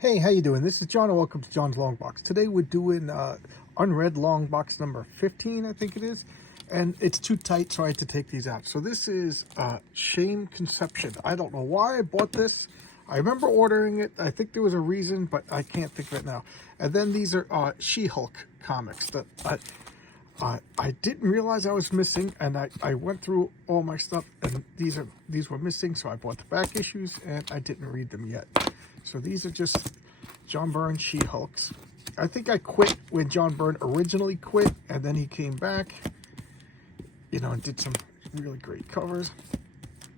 Hey, how you doing? This is John and welcome to John's Longbox. Today we're doing Unread Longbox number 15, I think it is. And it's too tight, so I had to take these out. So this is Shame Conception. I don't know why I bought this. I remember ordering it. I think there was a reason, but I can't think of it now. And then these are She-Hulk comics that I didn't realize I was missing, and I went through all my stuff, and these were missing, so I bought the back issues, and I didn't read them yet. So these are just John Byrne She-Hulks. I think I quit when John Byrne originally quit, and then he came back, you know, and did some really great covers.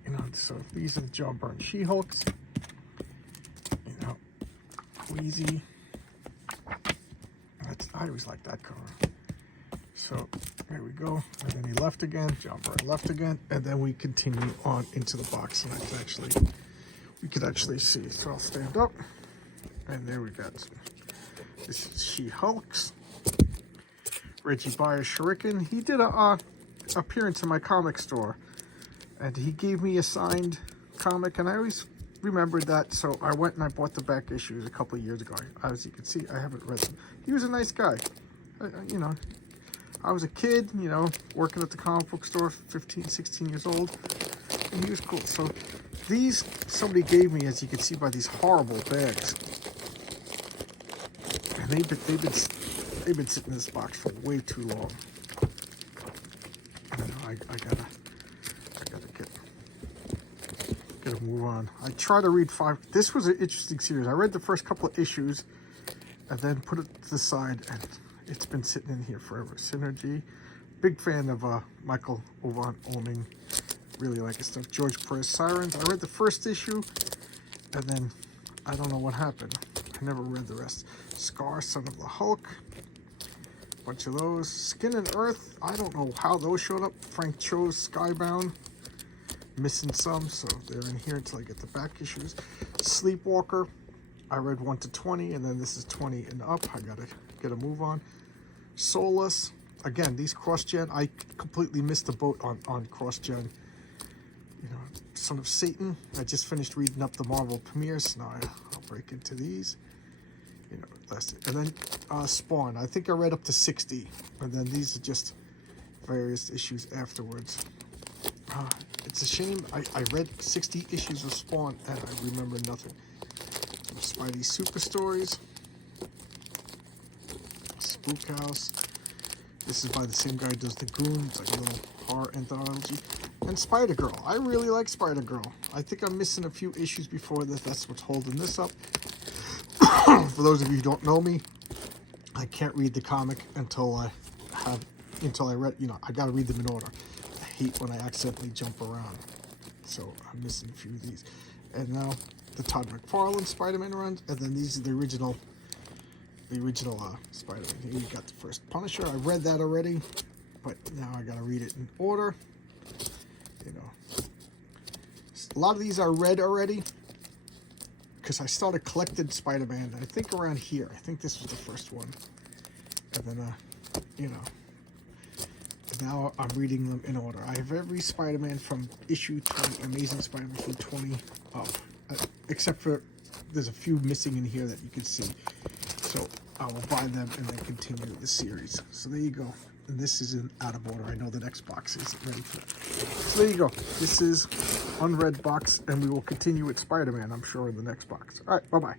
You know, so these are the John Byrne She-Hulks. You know, Wheezy. I always like that cover. So there we go. And then he left again. John Byrne left again. And then we continue on into the box, and we could actually see. So I'll stand up, and there we got some. This is She-Hulks. Reggie Byers Shuriken. He did a appearance in my comic store, and he gave me a signed comic, and I always remembered that, so I went and I bought the back issues a couple of years ago. As you can see, I haven't read them. He was a nice guy. You know, I was a kid, you know, working at the comic book store, 15, 16 years old, and he was cool. So these somebody gave me, as you can see by these horrible bags, and they've been sitting in this box for way too long. I gotta move on. I try to read 5. This was an interesting series. I read the first couple of issues and then put it to the side, and it's been sitting in here forever. Synergy. Big fan of Michael Ovan owning. Really like his stuff. George Perez Sirens. I read the first issue, and then I don't know what happened. I never read the rest. Scar, Son of the Hulk. Bunch of those. Skin and Earth. I don't know how those showed up. Frank Cho's Skybound. Missing some, so they're in here until I get the back issues. Sleepwalker. I read 1 to 20, and then this is 20 and up. I gotta get a move on. Soulless. Again, these cross-gen. I completely missed the boat on cross-gen. You know, Son of Satan. I just finished reading up the Marvel premieres, so now I'll break into these. You know, and then Spawn. I think I read up to 60, and then these are just various issues afterwards. It's a shame I read 60 issues of Spawn and I remember nothing. Some Spidey Super Stories. Spook House. This is by the same guy who does The Goon. It's like a little horror anthology. And Spider-Girl. I really like Spider-Girl. I think I'm missing a few issues before this. That's what's holding this up. For those of you who don't know me, I can't read the comic until I read, you know, I gotta read them in order. I hate when I accidentally jump around. So I'm missing a few of these. And now the Todd McFarlane Spider-Man runs, and then these are the original Spider-Man. Here you got the first Punisher. I read that already, but now I gotta read it in order. You know, a lot of these I read already, because I started collecting Spider-Man, I think around here. I think this was the first one. And then, you know, now I'm reading them in order. I have every Spider-Man from issue 20, Amazing Spider-Man from 20 up. Except for, there's a few missing in here that you can see. So I will buy them and then continue the series. So there you go. And this is out of order. I know the next box isn't ready for it. So there you go. This is Unread Box, and we will continue with Spider-Man, I'm sure, in the next box. All right, bye-bye.